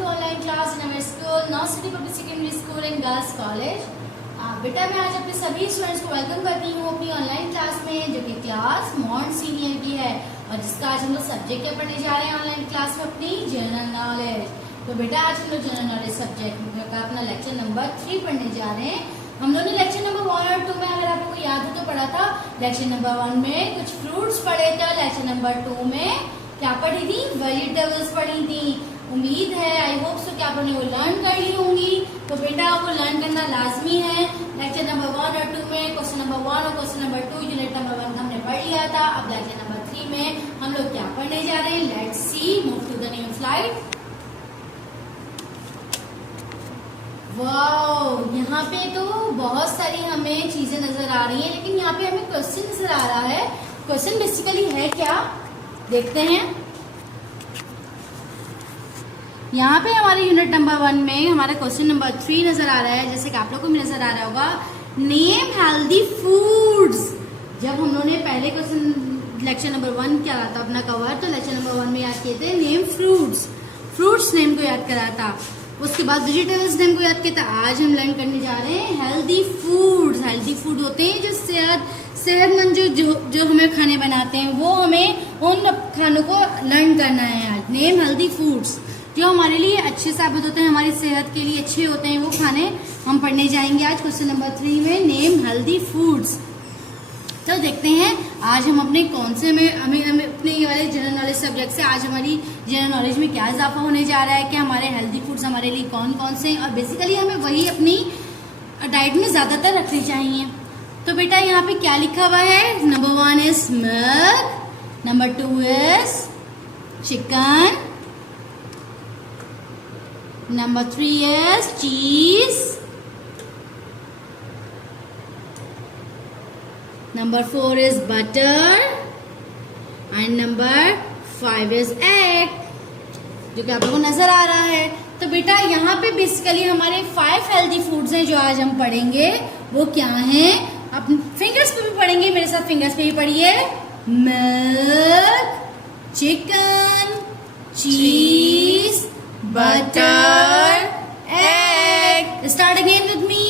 to online class in our school, North City Public Secondary School and Girls College. बेटा मैं आज अपने सभी स्टूडेंट्स को वेलकम करती हूँ अपनी ऑनलाइन क्लास में, जो कि क्लास मॉन्ट सीनियर की है और जिसका आज हम लोग सब्जेक्ट क्या पढ़ने जा रहे हैं ऑनलाइन क्लास में, अपनी जनरल नॉलेज। तो बेटा आज हम लोग जनरल नॉलेज सब्जेक्ट का अपना लेक्चर नंबर 3 पढ़ने जा रहे हैं। हम लोगों ने लेक्चर नंबर 1 और 2 में, अगर आप लोगों को याद हो तो पढ़ा था। लेक्चर नंबर 1 में कुछ फ्रूट्स पढ़े थे और लेक्चर नंबर 2 में क्या पढ़ी थी, वेजिटेबल्स पढ़ी थी। उम्मीद है, आई होप सो कि आप लोगों ने वो लर्न कर ली होंगी। तो बेटा वो लर्न करना लाजमी है। लेक्चर नंबर 1 और 2 में क्वेश्चन नंबर 1 और क्वेश्चन नंबर 2 यूनिट नंबर 1 हमने पढ़ लिया था। अब लेक्चर नंबर 3 में हम लोग क्या पढ़ने जा रहे हैं, let's see, move to the new slide. Wow, यहाँ पे तो बहुत सारी हमें चीजें नजर आ रही हैं, लेकिन यहाँ पे हमें क्वेश्चन नजर आ रहा है। क्वेश्चन बेसिकली है क्या, देखते हैं। यहाँ पे हमारे यूनिट नंबर 1 में हमारा क्वेश्चन नंबर 3 नजर आ रहा है, जैसे कि आप लोगों को भी नजर आ रहा होगा, नेम हेल्दी फूड्स। जब हम लोगों ने पहले क्वेश्चन लेक्चर नंबर 1 किया था अपना कवर, तो लेक्चर नंबर 1 में याद किए थे नेम फ्रूट्स, फ्रूट्स नेम को याद करा था। उसके बाद वेजिटेबल्स नेम को याद किया था। आज हम लर्न करने जा रहे हैं हेल्दी फूड्स। हेल्दी फूड होते हैं जो सेहतमंद जो हमें खाने बनाते हैं, वो हमें उन खानों को लर्न करना है आज। नेम हेल्दी फूड्स, जो हमारे लिए अच्छे साबित होते हैं, हमारी सेहत के लिए अच्छे होते हैं, वो खाने हम पढ़ने जाएंगे आज क्वेश्चन नंबर 3 में, नेम हेल्दी फूड्स। तो देखते हैं आज हम अपने कौन से में हमें अपने वाले जनरल नॉलेज सब्जेक्ट से आज हमारी जनरल नॉलेज में क्या इजाफा होने जा रहा है, कि हमारे हेल्दी फूड्स हमारे लिए कौन कौन से हैं, और बेसिकली हमें वही अपनी डाइट में ज्यादातर रखनी चाहिए। तो बेटा यहाँ पे क्या लिखा हुआ है, number 1 is milk, number 2 is chicken, number 3 is cheese, number 4 is butter and number 5 is egg, जो कि आप लोगों को नजर आ रहा है। तो बेटा यहाँ पे बेसिकली हमारे 5 हेल्दी फूड्स हैं जो आज हम पढ़ेंगे। वो क्या हैं, आप फिंगर्स पे भी पढ़ेंगे, मेरे साथ फिंगर्स पे भी पढ़िए। Milk, chicken, cheese, butter, egg. Start again with me.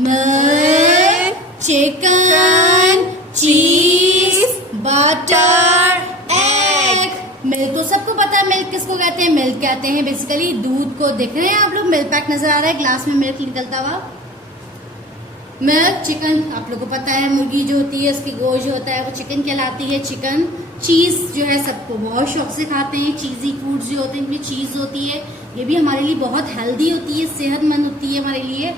Milk, chicken, cheese, butter, egg. Milk तो सबको पता है, मिल्क किसको कहते हैं, मिल्क कहते हैं बेसिकली दूध को। देख रहे हैं आप लोग, मिल्क पैक नजर आ रहा है, ग्लास में मिल्क निकलता हुआ। मिल्क, चिकन आप लोग को पता है, मुर्गी जो होती है उसकी गोश्त जो होता है वो चिकन कहलाती है, चिकन। चीज जो है सबको बहुत शौक से खाते हैं, चीजी फूड्स जो होते हैं इनमें चीज होती है, ये भी हमारे लिए बहुत हेल्दी होती है, सेहतमंद होती है हमारे लिए।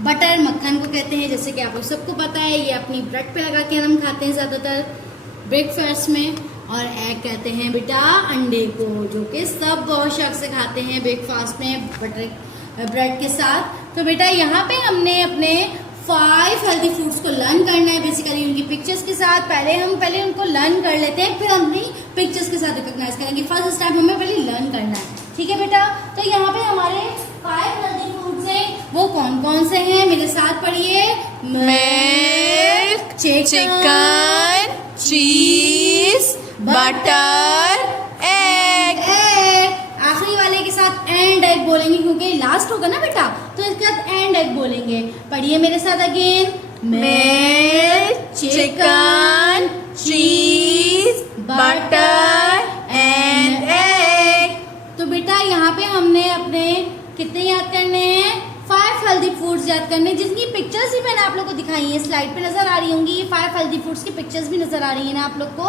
बटर मक्खन को कहते हैं, जैसे कि आप लोग सबको पता है, ये अपनी ब्रेड पे लगा के हम खाते हैं ज्यादातर ब्रेकफास्ट में। और एग कहते हैं बेटा अंडे को, जो कि सब बहुत शौक से खाते हैं ब्रेकफास्ट में बटर ब्रेड के साथ। तो बेटा यहाँ पे हमने अपने 5 हेल्दी फूड्स को लर्न करना है, बेसिकली उनकी पिक्चर्स के साथ। पहले उनको लर्न कर लेते हैं, फिर हम अपनी पिक्चर्स के साथ रिकॉग्नाइज करेंगे। फर्स्ट स्टेप हमें पहले लर्न करना है, ठीक है बेटा। तो यहाँ पे हमारे 5 हेल्दी फूड्स हैं, वो कौन कौन से हैं, मेरे साथ पढ़िए। Milk, chicken, cheese, butter, egg. आखिरी वाले के साथ एंड एग बोलेंगे, क्योंकि लास्ट होगा ना बेटा, तो इसके साथ एंड एग बोलेंगे। पढ़िए मेरे साथ again. Milk, chicken, cheese, butter and egg. तो बेटा यहाँ पे हमने अपने कितने याद करने हैं, 5 हेल्दी फूड्स याद करने, जिसकी पिक्चर्स भी मैंने आप लोग को दिखाई है, स्लाइड पे नजर आ रही होंगी। ये 5 हेल्दी फूड्स की पिक्चर्स भी नजर आ रही है ना आप लोग को।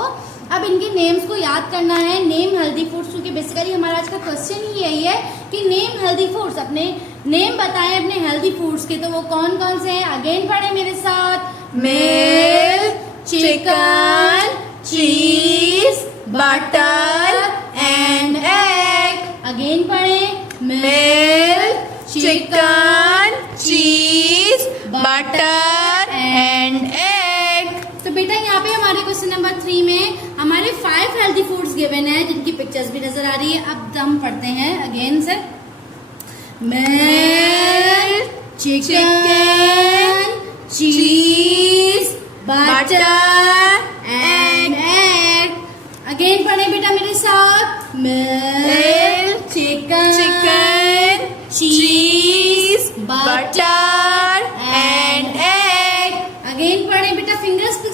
अब इनके नेम्स को याद करना है, नेम हेल्दी फूड्स, क्योंकि बेसिकली हमारा आज का क्वेश्चन ही यही है कि नेम हेल्दी फूड्स, अपने नेम बताएं अपने हेल्दी फूड्स के। तो वो कौन कौन से हैं, अगेन पढ़े मेरे साथ। Milk, chicken, cheese, butter and egg. Again पढ़े। Milk, chicken, cheese, butter and egg. तो बेटा यहाँ पे हमारे क्वेश्चन नंबर 3 में हमारे 5 हेल्दी फूड्स गिवन है, जिनकी पिक्चर्स भी नजर आ रही है। अब हम पढ़ते हैं अगेन से। Milk, chicken, cheese, butter and egg. Again पढ़े बेटा मेरे साथ। मिल्क, चिकन,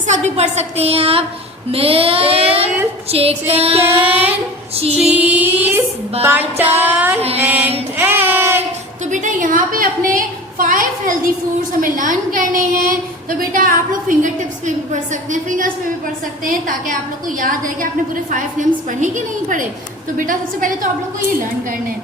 साथ भी पढ़ सकते हैं आप। Milk, chicken, cheese, butter and egg. तो बेटा यहाँ पे अपने 5 हेल्दी फूड्स हमें लर्न करने हैं। तो बेटा आप लोग फिंगर टिप्स पे भी पढ़ सकते हैं, फिंगर्स पे भी पढ़ सकते हैं, ताकि आप लोग को याद रहे कि आपने पूरे 5 नेम्स पढ़े कि नहीं पढ़े। तो बेटा सबसे पहले तो आप लोग को ये लर्न करने हैं,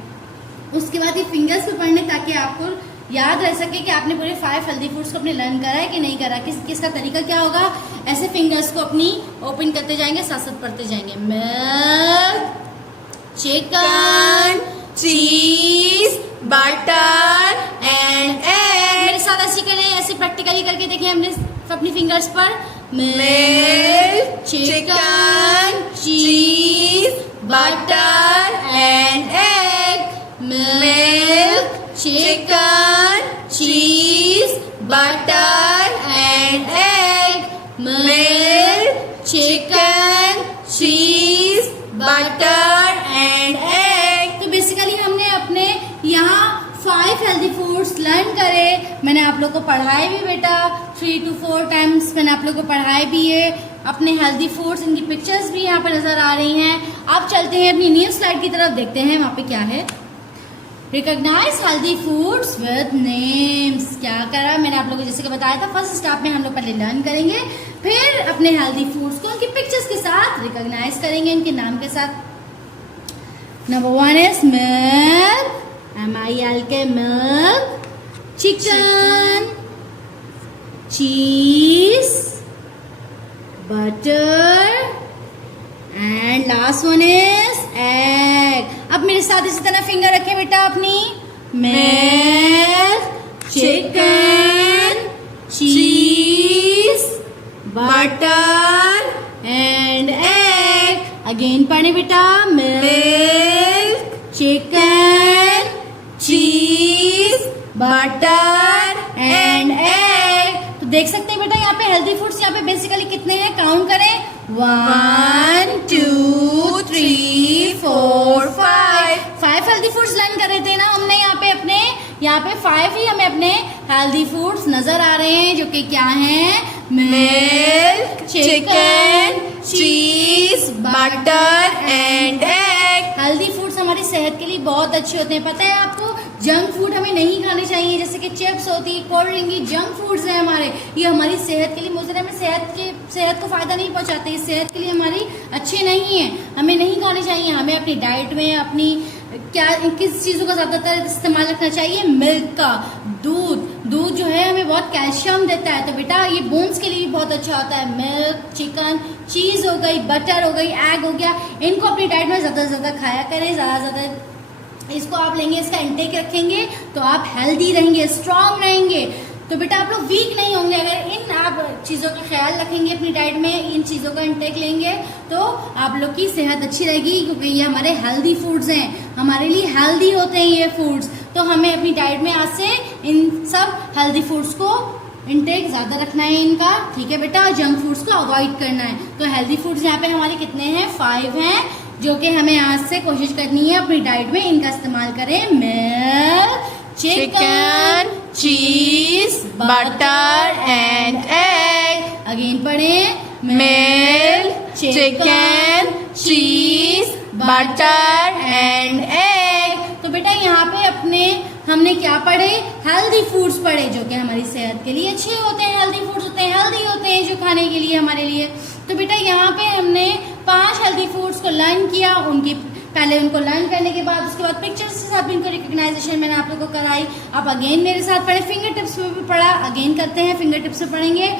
उसके बाद ये फिंगर्स पे पढ़ने, ताकि आपको याद रह सके कि आपने पूरे 5 हेल्दी फूड्स को अपने लर्न करा है कि नहीं करा। किसका तरीका क्या होगा, ऐसे फिंगर्स को अपनी ओपन करते जाएंगे, साथ साथ पढ़ते जाएंगे। Milk, chicken, cheese, butter and egg. मेरे साथ ऐसे करें, ऐसे प्रैक्टिकली करके देखें हमने अपनी फिंगर्स पर। Milk, chicken, cheese, butter and egg. Milk, chicken, cheese, butter and egg. Milk, chicken, cheese, butter and egg. तो बेसिकली हमने अपने यहाँ 5 हेल्दी फूड्स लर्न करे। मैंने आप लोग को पढ़ाए भी बेटा 3 to 4 टाइम्स मैंने आप लोग को पढ़ाए भी है। अपने हेल्दी फूड्स, इनकी पिक्चर्स भी यहाँ पर नजर आ रही हैं। अब चलते हैं अपनी न्यू स्लाइड की तरफ, देखते हैं वहाँ पे क्या है। Recognise healthy foods with names. क्या करा मैंने आप लोगों को, जैसे कि बताया था, फर्स्ट स्टेप में हम लोग पहले लर्न करेंगे, फिर अपने हेल्दी फूड्स को उनकी पिक्चर्स के साथ रिकॉग्नाइज करेंगे, उनके नाम के साथ। Number 1 is milk, MILK milk, chicken, cheese, butter and last one is egg. अब मेरे साथ इसी तरह फिंगर रखें बेटा अपनी। Milk, chicken, cheese, butter and egg. Again पढ़े बेटा। Milk, chicken, cheese, butter and egg. तो देख सकते हैं बेटा यहाँ पे हेल्दी फूड्स यहाँ पे बेसिकली कितने हैं, काउंट करें। 1 2 3 4 5 हेल्दी फूड्स लर्न कर रहे थे ना हमने यहाँ पे अपने। यहाँ पे 5 ही हमें अपने हेल्दी फूड्स नजर आ रहे हैं, जो कि क्या हैं। Milk, chicken, cheese, butter and egg. Healthy foods हमारी सेहत के लिए बहुत अच्छे होते हैं, पता है आपको। जंक फूड हमें नहीं खाने चाहिए, जैसे कि चिप्स होती, कोल्ड ड्रिंक, ये जंक फूड्स हैं हमारे। ये हमारी सेहत के लिए मुझे हमें सेहत को फायदा नहीं पहुंचाते, ये सेहत के लिए हमारी अच्छे नहीं है, हमें नहीं खाने चाहिए। हमें अपनी डाइट में अपनी किस चीजों का ज्यादातर इस्तेमाल रखना चाहिए, मिल्क का। दूध जो है हमें बहुत कैल्शियम देता है, तो बेटा ये बोन्स के लिए भी बहुत अच्छा होता है। मिल्क, चिकन, चीज हो गई, बटर हो गई, एग हो गया, इनको अपनी डाइट में ज्यादा से ज्यादा खाया करें। ज्यादा इसको आप लेंगे, इसका इंटेक रखेंगे तो आप हेल्दी रहेंगे, स्ट्रांग रहेंगे। तो बेटा आप लोग वीक नहीं होंगे अगर इन आप चीज़ों का ख्याल रखेंगे अपनी डाइट में, इन चीज़ों का इंटेक लेंगे तो आप लोग की सेहत अच्छी रहेगी, क्योंकि ये हमारे हेल्दी फूड्स हैं, हमारे लिए हेल्दी होते हैं ये फूड्स। तो हमें अपनी डाइट में आज से इन सब हेल्दी फूड्स को इंटेक ज़्यादा रखना है इनका, ठीक है बेटा। जंक फूड्स को अवॉइड करना है। तो हेल्दी फूड्स यहाँ पे हमारे कितने हैं, 5 हैं, जो कि हमें आज से कोशिश करनी है अपनी डाइट में इनका इस्तेमाल करें। Milk, chicken, cheese, butter and egg. Again पढ़ें। Milk, chicken, cheese, butter and egg. तो बेटा यहाँ पे अपने हमने क्या पढ़े, हेल्दी फूड्स पढ़े, जो कि हमारी सेहत के लिए अच्छे होते हैं। हेल्दी फूड्स होते हैं, हेल्दी होते हैं जो खाने के लिए हमारे लिए। तो बेटा यहाँ पे हमने 5 हेल्दी फूड्स को लर्न किया, उनकी पहले उनको लर्न करने के बाद उसके बाद पिक्चर्स के साथ भी इनको रिकग्नाइजेशन मैंने आप लोगों को कराई। अब अगेन मेरे साथ पढ़े, फिंगर टिप्स में भी पढ़ा, अगेन करते हैं, फिंगर टिप्स में पढ़ेंगे।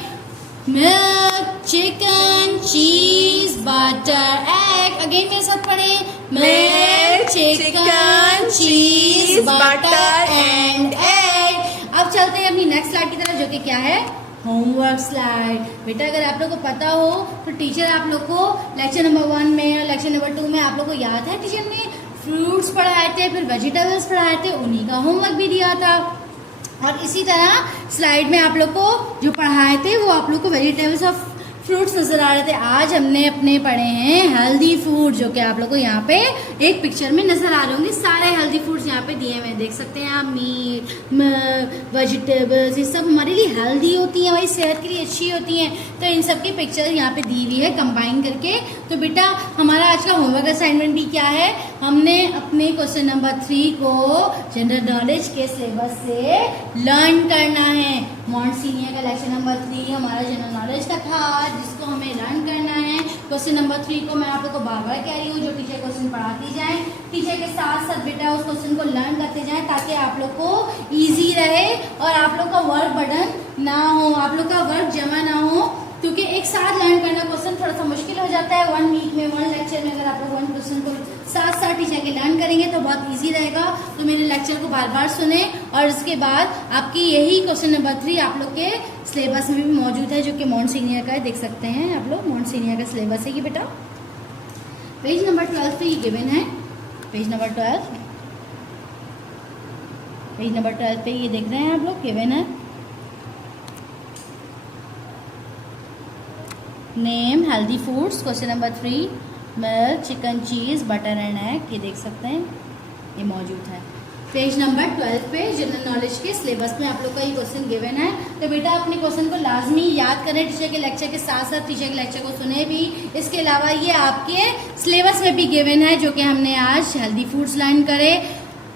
Milk, chicken, cheese, butter, egg. Again मेरे साथ पढ़े। Milk, chicken, cheese, butter and egg. अब चलते हैं अपनी नेक्स्ट स्लाइड की तरफ, जो कि क्या है, होमवर्क स्लाइड। बेटा अगर आप लोग को पता हो तो टीचर आप लोग को लेक्चर नंबर 1 में और लेक्चर नंबर 2 में आप लोग को याद है टीचर ने फ्रूट्स पढ़ाए थे, फिर वेजिटेबल्स पढ़ाए थे, उन्हीं का होमवर्क भी दिया था। और इसी तरह स्लाइड में आप लोग को जो पढ़ाए थे वो आप लोग को वेजिटेबल्स और फ्रूट्स नजर आ रहे थे। आज हमने अपने पढ़े हैं हेल्दी फूड, जो कि आप लोगों को यहाँ पे एक पिक्चर में नजर आ रहे होंगे। सारे हेल्दी फूड्स यहाँ पे दिए हुए हैं, देख सकते हैं आप। मीट, वेजिटेबल्स, ये सब हमारे लिए हेल्दी होती हैं, हमारी सेहत के लिए अच्छी होती हैं। तो इन सब की पिक्चर यहाँ पे दी हुई है कंबाइन करके। तो बेटा हमारा आज का होमवर्क असाइनमेंट भी क्या है, हमने अपने क्वेश्चन नंबर 3 को जनरल नॉलेज के सिलेबस से लर्न करना है। मॉन्टसिनियर का लेक्चर नंबर 3 हमारा जनरल नॉलेज का था, जिसको हमें लर्न करना है। क्वेश्चन नंबर 3 को मैं आप लोग को बार बार कह रही हूँ, जो टीचर क्वेश्चन पढ़ाती जाए, टीचर के साथ साथ बेटा उस क्वेश्चन को लर्न करते जाएं, ताकि आप लोग को इजी रहे और आप लोग का वर्क बर्डन ना हो, आप लोग का वर्क जमा ना हो। क्योंकि एक साथ लर्न करना क्वेश्चन थोड़ा सा मुश्किल हो जाता है। 1 वीक में 1 लेक्चर में अगर आप लोग 1 क्वेश्चन को साथ साथ टीचर के लर्न करेंगे तो बहुत इजी रहेगा। तो मेरे लेक्चर को बार बार सुने, और इसके बाद आपकी यही क्वेश्चन नंबर 3 आप लोग के सिलेबस में भी मौजूद है, जो कि मॉन्टसिनियर का है। देख सकते हैं आप लोग, मॉन्टसिनियर का सिलेबस है ये बेटा। पेज नंबर 12 पे ये गिवन है, पेज नंबर 12 पे ये देख रहे हैं आप लोग, गिवन है। Name healthy foods, question number 3, milk, chicken, cheese, butter and egg, ये देख सकते हैं, ये मौजूद है। पेज नंबर 12 पे जनरल नॉलेज के सिलेबस में आप लोग का ये क्वेश्चन गिवन है। तो बेटा अपने क्वेश्चन को लाजमी याद करें, टीचर के लेक्चर के साथ साथ टीचर के लेक्चर को सुने भी। इसके अलावा ये आपके सिलेबस में भी गिवन है, जो कि हमने आज हेल्दी फूड्स लर्न करे।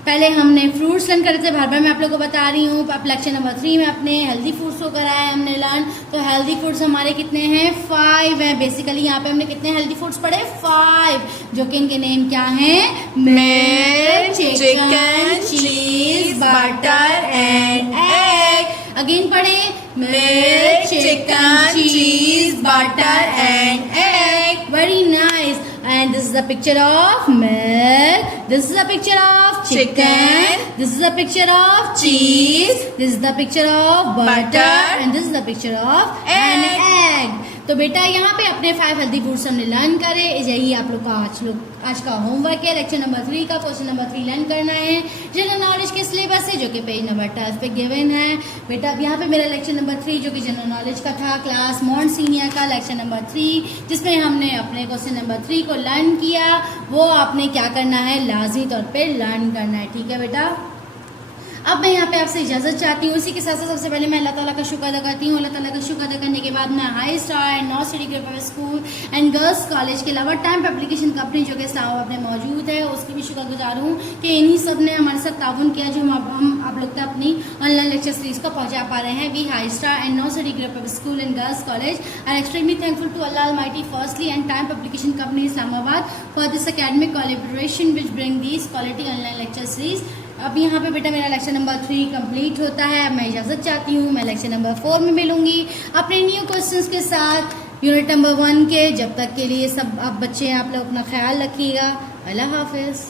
पहले हमने फ्रूट्स लर्न करे थे, बार बार मैं आप लोगों को बता रही हूँ। अब लेक्चर नंबर 3 में अपने हेल्दी फूड्स को कराया है हमने लर्न। तो हेल्दी फूड्स हमारे कितने हैं, 5 हैं। बेसिकली यहाँ पे हमने कितने हेल्दी फूड्स पढ़े, 5, जो कि इनके नेम क्या हैं, milk, chicken, cheese, butter and egg. Again पढ़े, milk, chicken, cheese, butter and egg. Very nice. And this is a picture of milk. This is a picture of chicken. This is a picture of cheese. This is the picture of butter. And this is the picture of an egg. तो बेटा यहाँ पे अपने 5 healthy foods हमने learn करे। यही आप लोग का आज का होमवर्क है। लेक्चर नंबर 3 का क्वेश्चन नंबर 3 लर्न करना है जनरल नॉलेज के सिलेबस से, जो कि पेज नंबर 12 पे गिवन है। बेटा अब यहाँ पे मेरा लेक्चर नंबर 3 जो कि जनरल नॉलेज का था, क्लास मॉन्टसिनियर का लेक्चर नंबर 3, जिसमें हमने अपने क्वेश्चन नंबर 3 को लर्न किया, वो आपने क्या करना है, लाजमी तौर पे लर्न करना है। ठीक है बेटा। अब मैं यहाँ पे आपसे इजाजत चाहती हूँ। इसी के साथ साथ सबसे पहले मैं अल्लाह ताला का शुक्र अदा करती हूँ। अल्लाह ताला का शुक्र अदा करने के बाद मैं high star and north city group school and girls college के अलावा टाइम पब्लिकेशन कंपनी जो कि इस्लामाबाद में मौजूद है, उसकी भी शुक्रगुजार हूँ कि इन्हीं सब ने हमारे साथ ताउन किया, जो हम आप लोग तक अपनी ऑनलाइन लेक्चर सीरीज को पहुँचा पा रहे हैं। We high star and north city group school and girls college are extremely thankful to Allah almighty firstly and time publication company Islamabad for this academic collaboration which bring this quality online lecture series. अब यहाँ पे बेटा मेरा lecture number 3 complete होता है। अब मैं इजाजत चाहती हूँ, मैं लेक्चर नंबर 4 में मिलूंगी अपने न्यू क्वेश्चंस के साथ यूनिट नंबर 1 के। जब तक के लिए सब आप बच्चे आप लोग अपना ख्याल रखिएगा। अल्लाह हाफिज।